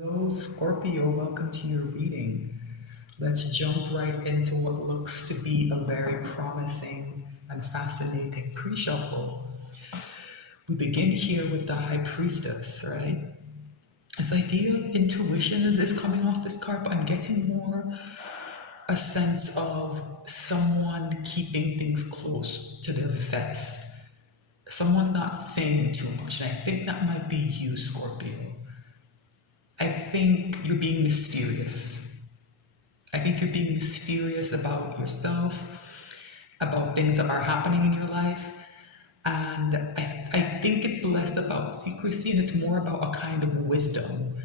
Hello, Scorpio. Welcome to your reading. Let's jump right into what looks to be a very promising and fascinating pre shuffle. We begin here with the High Priestess, right? This idea of intuition is coming off this card, but I'm getting more a sense of someone keeping things close to their vest. Someone's not saying too much, and I think that might be you, Scorpio. I think you're being mysterious. I think you're being mysterious about yourself, about things that are happening in your life. And I think it's less about secrecy and it's more about a kind of wisdom.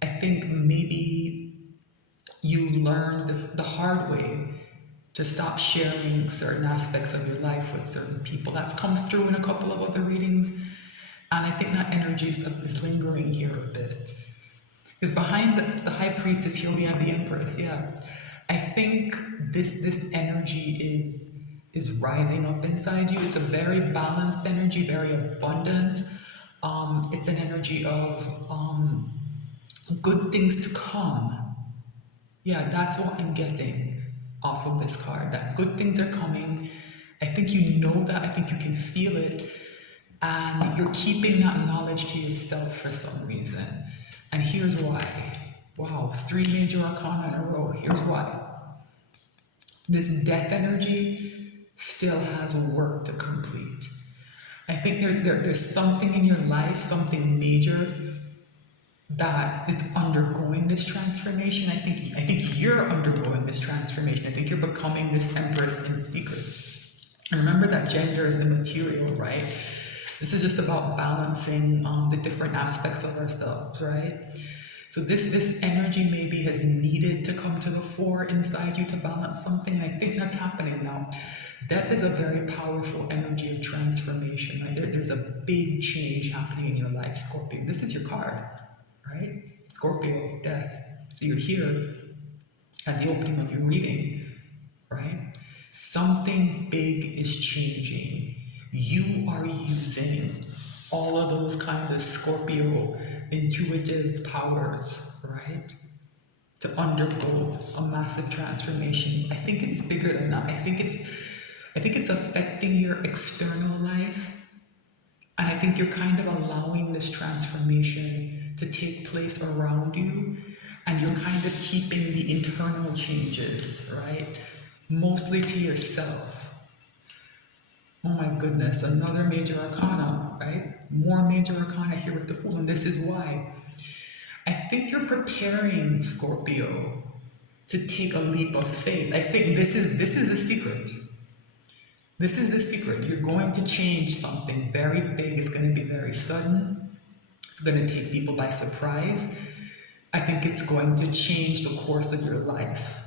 I think maybe you learned the hard way to stop sharing certain aspects of your life with certain people. That's comes through in a couple of other readings. And I think that energy is lingering here a bit. Because behind the high priestess here we have the empress. Yeah, I think this energy is rising up inside you. It's a very balanced energy, very abundant. It's an energy of good things to come. Yeah, that's what I'm getting off of this card. That good things are coming. I think you know that. I think you can feel it. And you're keeping that knowledge to yourself for some reason. And here's why. Wow, it's three major arcana in a row. Here's why. This death energy still has work to complete. I think there's something in your life, something major that is undergoing this transformation. I think you're undergoing this transformation. I think you're becoming this empress in secret. And remember that gender is the material, right? This is just about balancing the different aspects of ourselves, right? So this energy maybe has needed to come to the fore inside you to balance something, and I think that's happening now. Death is a very powerful energy of transformation, right? There's a big change happening in your life, Scorpio. This is your card, right? Scorpio, death. So you're here at the opening of your reading, right? Something big is changing. You are using all of those kind of Scorpio intuitive powers, right? To undergo a massive transformation. I think it's bigger than that. I think it's affecting your external life. And I think you're kind of allowing this transformation to take place around you. And you're kind of keeping the internal changes, right? Mostly to yourself. Oh my goodness, another major arcana, right? More major arcana here with the Fool, and this is why. I think you're preparing, Scorpio, to take a leap of faith. I think this is a secret. This is the secret. You're going to change something very big. It's going to be very sudden. It's going to take people by surprise. I think it's going to change the course of your life,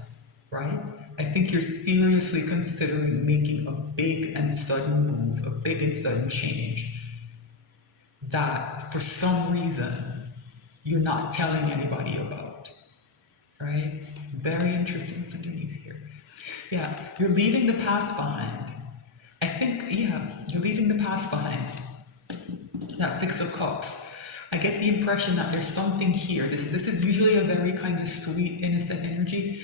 right? I think you're seriously considering making a big and sudden move, a big and sudden change that for some reason you're not telling anybody about, right? Very interesting what's underneath here. Yeah, you're leaving the past behind. I think, yeah, you're leaving the past behind. That Six of Cups. I get the impression that there's something here. This is usually a very kind of sweet, innocent energy,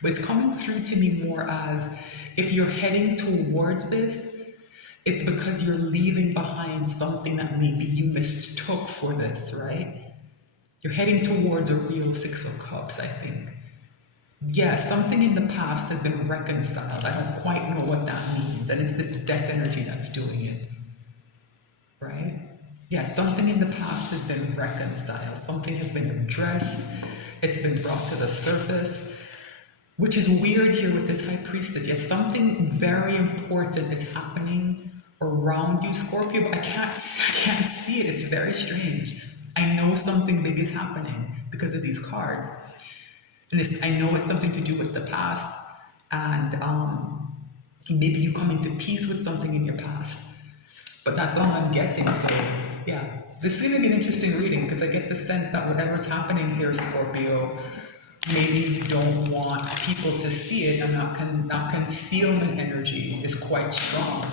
but it's coming through to me more as if you're heading towards this, it's because you're leaving behind something that maybe you mistook for this, right? You're heading towards a real Six of Cups, I think. Yeah, something in the past has been reconciled. I don't quite know what that means, and it's this death energy that's doing it, right? Yeah, something in the past has been reconciled. Something has been addressed. It's been brought to the surface. Which is weird here with this high priestess. Yes, something very important is happening around you, Scorpio, but I can't see it. It's very strange. I know something big is happening because of these cards. And I know it's something to do with the past. And maybe you come into peace with something in your past. But that's all I'm getting. So, yeah. This is going to be an interesting reading because I get the sense that whatever's happening here, Scorpio, maybe you don't want people to see it, and that concealment energy is quite strong.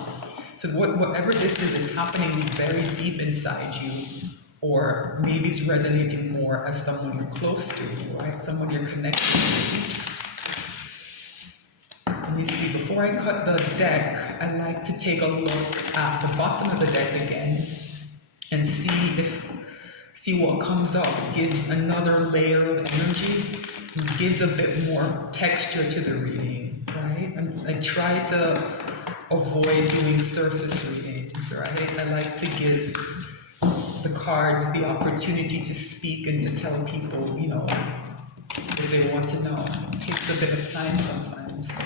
So whatever this is, it's happening very deep inside you. or maybe it's resonating more as someone you're close to, right? Someone you're connected to. Oops. Let me see, before I cut the deck, I like to take a look at the bottom of the deck again and see what comes up. It gives another layer of energy, and gives a bit more texture to the reading, right? I try to avoid doing surface readings, right? I like to give the cards the opportunity to speak and to tell people, you know, if they want to know. It takes a bit of time sometimes.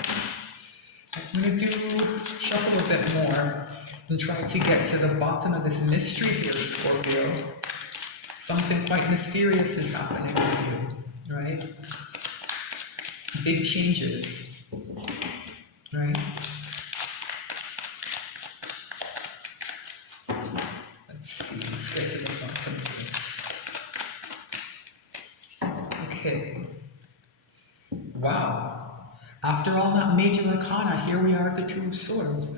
I'm going to shuffle a bit more and try to get to the bottom of this mystery here, Scorpio. Something quite mysterious is happening with you, right? Big changes, right? Let's see, let's get to the bottom of this. Okay. Wow. After all that major arcana, here we are at the Two of Swords,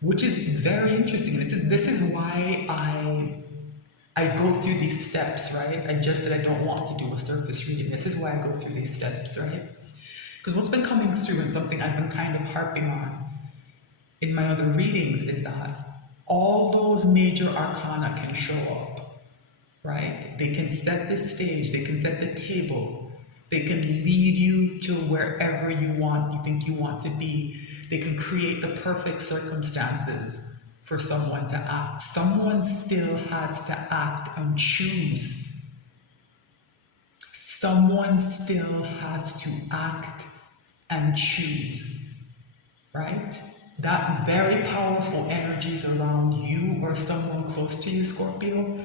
which is very interesting. This is why I go through these steps, right? I don't want to do a surface reading. This is why I go through these steps, right? Because what's been coming through and something I've been kind of harping on in my other readings is that all those major arcana can show up, right? They can set the stage, they can set the table, they can lead you to wherever you think you want to be. They can create the perfect circumstances for someone to act. Someone still has to act and choose. Someone still has to act and choose, right? That very powerful energy is around you or someone close to you, Scorpio.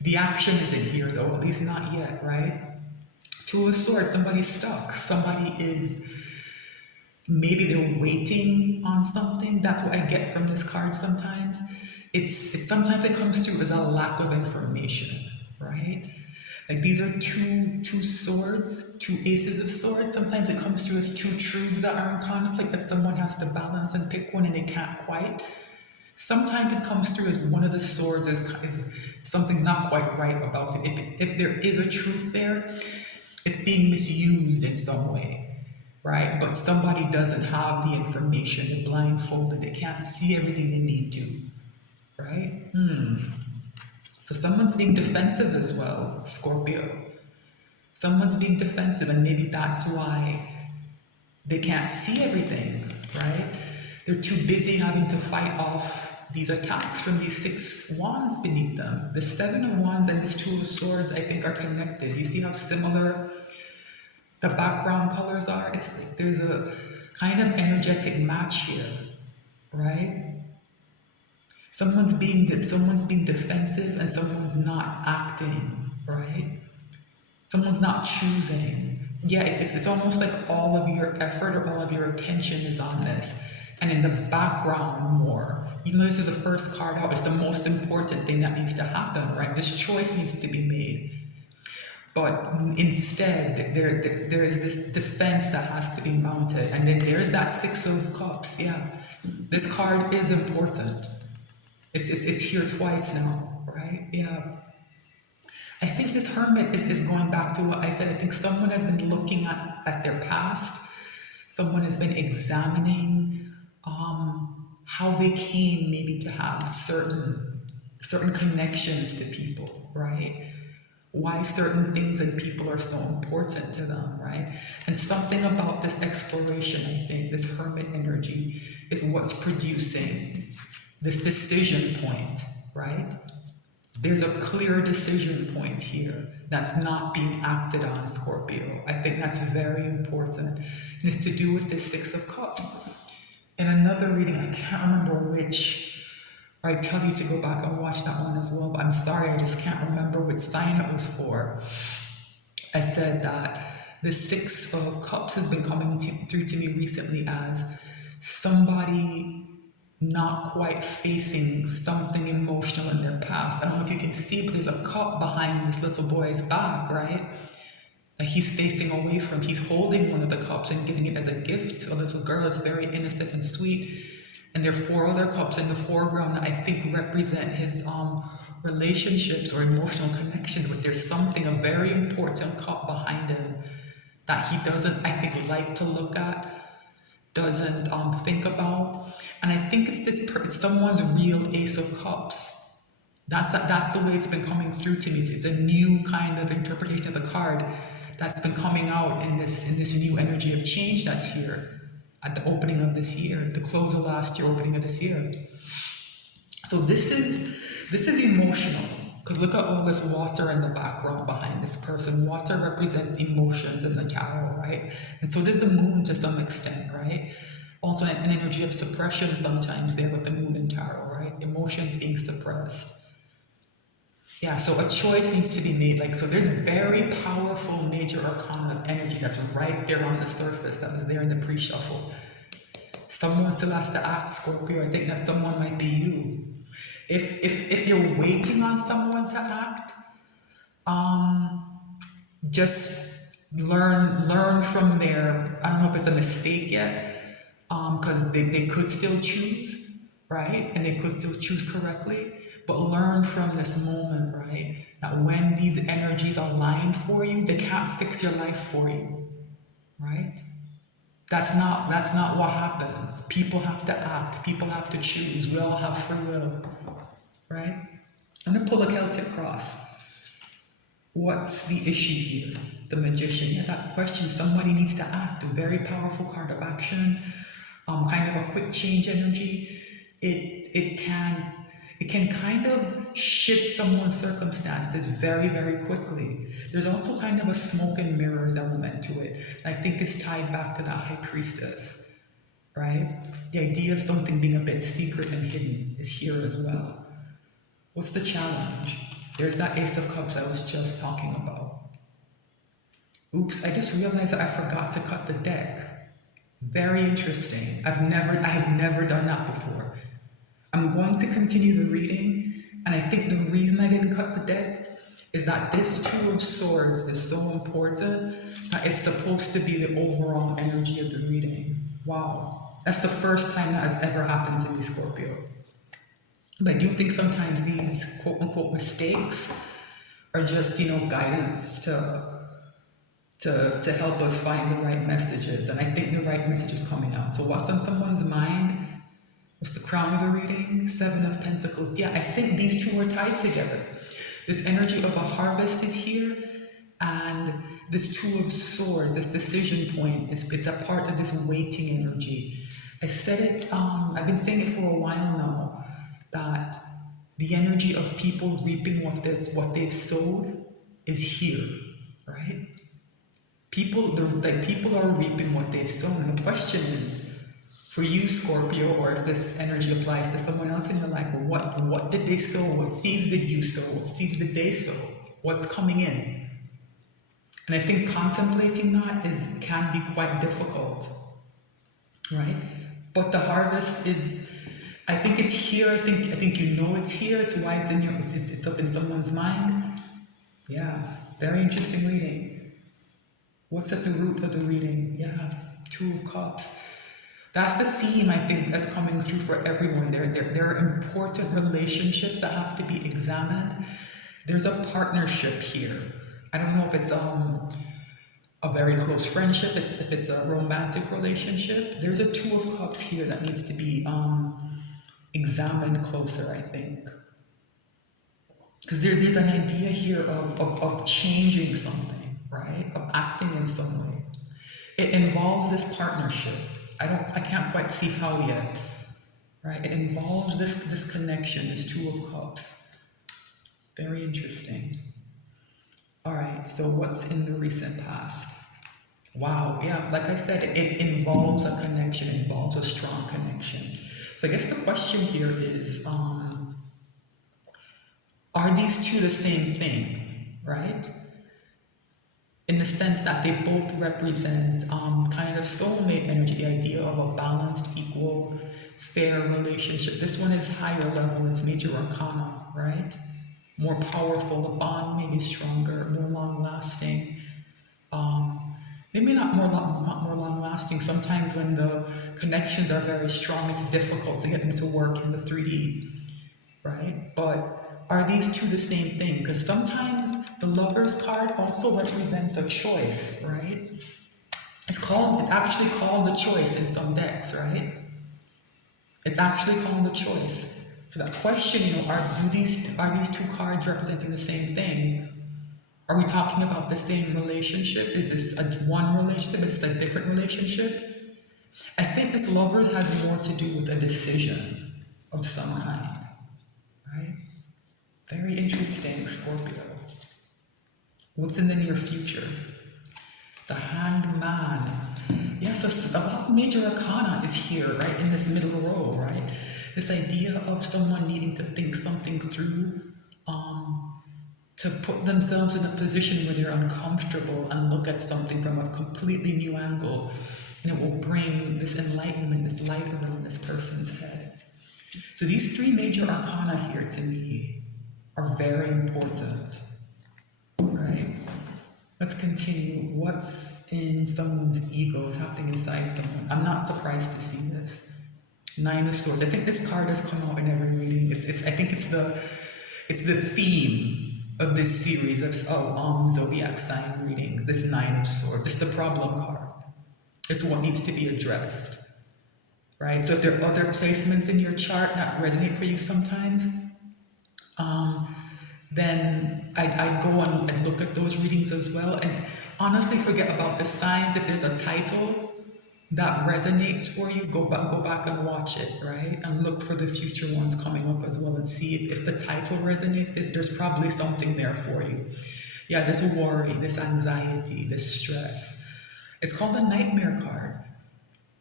The action isn't here though, at least not yet, right? Two of Swords, somebody's stuck. Maybe they're waiting on something. That's what I get from this card sometimes. Sometimes it comes through as a lack of information, right? Like these are two swords, two aces of swords. Sometimes it comes through as two truths that are in conflict that someone has to balance and pick one and they can't quite. Sometimes it comes through as one of the swords is something's not quite right about it. If there is a truth there, it's being misused in some way, right? But somebody doesn't have the information, they're blindfolded, they can't see everything they need to, right? So someone's being defensive as well, Scorpio. Someone's being defensive, and maybe that's why they can't see everything, right? They're too busy having to fight off these attacks from these 6 wands beneath them. The 7 of wands and this 2 of swords, I think, are connected. You see how similar the background colors are? It's like there's a kind of energetic match here, right? Someone's being defensive and someone's not acting, right? Someone's not choosing. Yeah, it's almost like all of your effort or all of your attention is on this. And in the background more, even though this is the first card out, it's the most important thing that needs to happen, right? This choice needs to be made. But instead, there is this defense that has to be mounted. And then there's that 6 of cups, yeah. This card is important. It's here twice now, right? Yeah. I think this hermit is going back to what I said. I think someone has been looking at their past. Someone has been examining how they came maybe to have certain connections to people, right? Why certain things and people are so important to them, right? And something about this exploration, I think, this hermit energy is what's producing this decision point, right? There's a clear decision point here that's not being acted on, Scorpio. I think that's very important. And it's to do with the 6 of cups. In another reading, I can't remember which, or I tell you to go back and watch that one as well, but I'm sorry, I just can't remember which sign it was for. I said that the 6 of cups has been coming through to me recently as somebody not quite facing something emotional in their past. I don't know if you can see, but there's a cup behind this little boy's back, right? Like he's facing away from, he's holding one of the cups and giving it as a gift to a little girl. It's very innocent and sweet. And there are 4 other cups in the foreground that I think represent his relationships or emotional connections, but there's something, a very important cup behind him that he doesn't, I think, like to look at, doesn't think about. And I think it's it's someone's real Ace of Cups. That's the way it's been coming through to me. It's a new kind of interpretation of the card that's been coming out in this new energy of change that's here at the opening of this year, the close of last year, opening of this year. So this is emotional, because look at all this water in the background behind this person. Water represents emotions in the tarot, right? And so does the moon to some extent, right? Also an energy of suppression sometimes there with the moon in tarot, right? Emotions being suppressed. Yeah, so a choice needs to be made. Like, so there's very powerful major arcana energy that's right there on the surface that was there in the pre-shuffle. Someone still has to act, Scorpio. I think that someone might be you. If you're waiting on someone to act, just learn from their, I don't know if it's a mistake yet, because they could still choose, right? And they could still choose correctly, but learn from this moment, right? That when these energies align for you, they can't fix your life for you, right? That's not what happens. People have to act, people have to choose, we all have free will, right? I'm gonna pull a Celtic cross. What's the issue here? The Magician. Yeah, that question, somebody needs to act. A very powerful card of action, kind of a quick change energy. It can kind of shift someone's circumstances very, very quickly. There's also kind of a smoke and mirrors element to it. I think it's tied back to that High Priestess, right? The idea of something being a bit secret and hidden is here as well. What's the challenge? There's that Ace of Cups I was just talking about. Oops, I just realized that I forgot to cut the deck. Very interesting. I have never done that before. I'm going to continue the reading, and I think the reason I didn't cut the deck is that this Two of Swords is so important that it's supposed to be the overall energy of the reading. Wow. That's the first time that has ever happened to me, Scorpio. But I do think sometimes these quote-unquote mistakes are just, guidance to help us find the right messages. And I think the right message is coming out. So what's on someone's mind? What's the crown of the reading? Seven of Pentacles. Yeah, I think these two are tied together. This energy of a harvest is here, and this Two of Swords, this decision point, it's a part of this waiting energy. I said it, I've been saying it for a while now, that the energy of people reaping what they've sowed is here, right? People are reaping what they've sown. And the question is, for you, Scorpio, or if this energy applies to someone else in your life, what did they sow? What seeds did you sow? What seeds did they sow? What's coming in? And I think contemplating that can be quite difficult, right? But the harvest is, I think it's here. I think it's here. It's why it's up in someone's mind. Yeah, very interesting reading. What's at the root of the reading? Yeah, Two of Cups. That's the theme, I think, that's coming through for everyone. There are important relationships that have to be examined. There's a partnership here. I don't know if it's a very close friendship, if it's a romantic relationship. There's a Two of Cups here that needs to be examined closer, I think. Because there's an idea here of changing something, right? Of acting in some way. It involves this partnership. I can't quite see how yet, right? It involves this connection, this Two of Cups. Very interesting. All right, so what's in the recent past? Wow, yeah, like I said, it involves a connection, it involves a strong connection. So I guess the question here is, are these two the same thing, right? In the sense that they both represent kind of soulmate energy, the idea of a balanced, equal, fair relationship. This one is higher level, it's major arcana, right? More powerful, the bond may be stronger, more long-lasting. Maybe not more long-lasting. Sometimes when the connections are very strong, it's difficult to get them to work in the 3D, right? But are these two the same thing? Because sometimes the Lovers card also represents a choice, right? It's actually called the choice in some decks, right? It's actually called the choice. So that question, are these two cards representing the same thing? Are we talking about the same relationship? Is this one relationship? Is this a different relationship? I think this Lovers has more to do with a decision of some kind, right? Very interesting, Scorpio. What's in the near future? The Hanged Man. Yeah, so a lot of major arcana is here, right? In this middle row, right? This idea of someone needing to think some things through, to put themselves in a position where they're uncomfortable and look at something from a completely new angle. And it will bring this enlightenment, this light around this person's head. So these three major arcana here to me are very important, right? Let's continue. What's in someone's ego? What's happening inside someone? I'm not surprised to see this. Nine of Swords. I think this card has come out in every reading. I think it's the theme of this series of zodiac sign readings. This Nine of Swords. It's the problem card. It's what needs to be addressed, right? So if there are other placements in your chart that resonate for you sometimes, then I'd go and look at those readings as well. And honestly, forget about the signs. If there's a title that resonates for you, go back and watch it, right? And look for the future ones coming up as well and see if the title resonates. There's probably something there for you. Yeah, this worry, this anxiety, this stress. It's called the Nightmare card.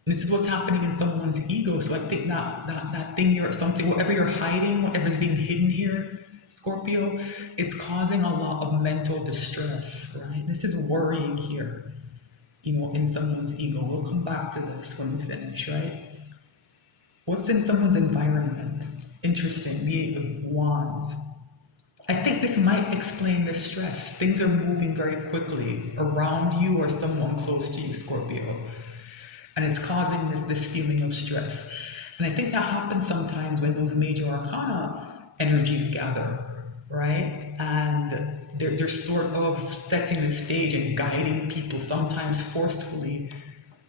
This is what's happening in someone's ego. So I think that thing whatever you're hiding, whatever's being hidden here, Scorpio, it's causing a lot of mental distress, right? This is worrying here, in someone's ego. We'll come back to this when we finish, right? What's in someone's environment? Interesting, the Eight of Wands. I think this might explain the stress. Things are moving very quickly around you or someone close to you, Scorpio. And it's causing this feeling of stress. And I think that happens sometimes when those major arcana energies gather, right? And they're sort of setting the stage and guiding people, sometimes forcefully,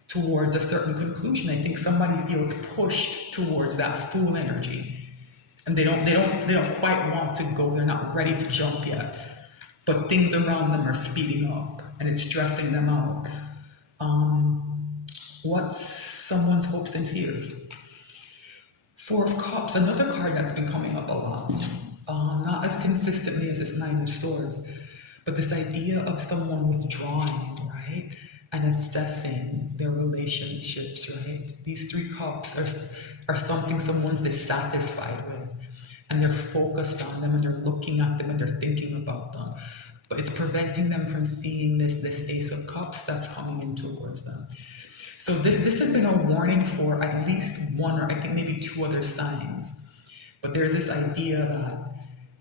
towards a certain conclusion. I think somebody feels pushed towards that Fool energy. And they don't quite want to go, they're not ready to jump yet. But things around them are speeding up and it's stressing them out. What's someone's hopes and fears? Four of Cups, another card that's been coming up a lot. Not as consistently as this Nine of Swords, but this idea of someone withdrawing, right? And assessing their relationships, right? These three cups are something someone's dissatisfied with. And they're focused on them and they're looking at them and they're thinking about them. But it's preventing them from seeing this Ace of Cups that's coming in towards them. So this has been a warning for at least one or I think maybe two other signs. But there's this idea that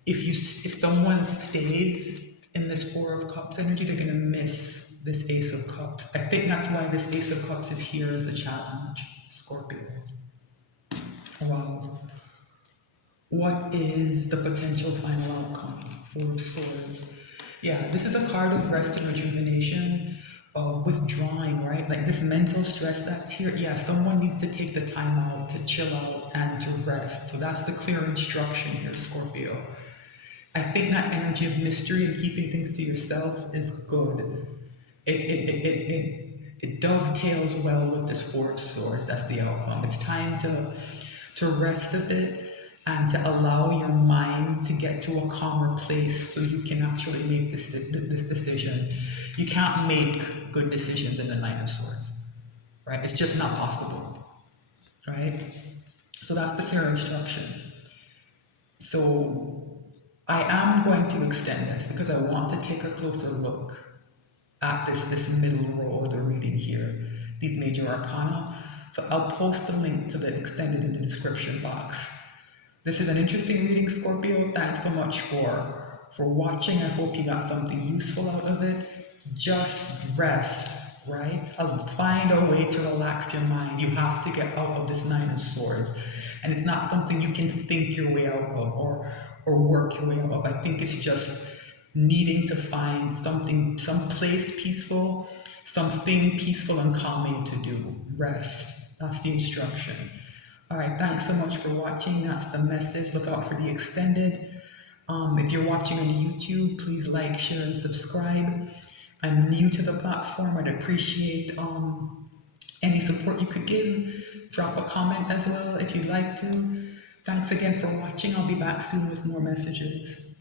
if someone stays in this Four of Cups energy, they're going to miss this Ace of Cups. I think that's why this Ace of Cups is here as a challenge, Scorpio. Wow. What is the potential final outcome? Four of Swords. Yeah, this is a card of rest and rejuvenation, of withdrawing, right? Like this mental stress that's here. Yeah, someone needs to take the time out to chill out and to rest. So that's the clear instruction here, Scorpio. I think that energy of mystery and keeping things to yourself is good. It dovetails well with this Four of Swords. That's the outcome. It's time to rest a bit and to allow your mind to get to a calmer place so you can actually make this decision. You can't make good decisions in the Nine of Swords, right? It's just not possible, right? So that's the clear instruction. So I am going to extend this because I want to take a closer look at this middle row of the reading here, these major arcana. So I'll post the link to the extended in the description box. This is an interesting reading, Scorpio. Thanks so much for watching. I hope you got something useful out of it. Just rest, right? Find a way to relax your mind. You have to get out of this Nine of Swords. And it's not something you can think your way out of or work your way out of. I think it's just needing to find something, some place peaceful, something peaceful and calming to do. Rest. That's the instruction. All right, thanks so much for watching. That's the message. Look out for the extended. If you're watching on YouTube, please like, share, and subscribe. I'm new to the platform. I'd appreciate any support you could give. Drop a comment as well if you'd like to. Thanks again for watching. I'll be back soon with more messages.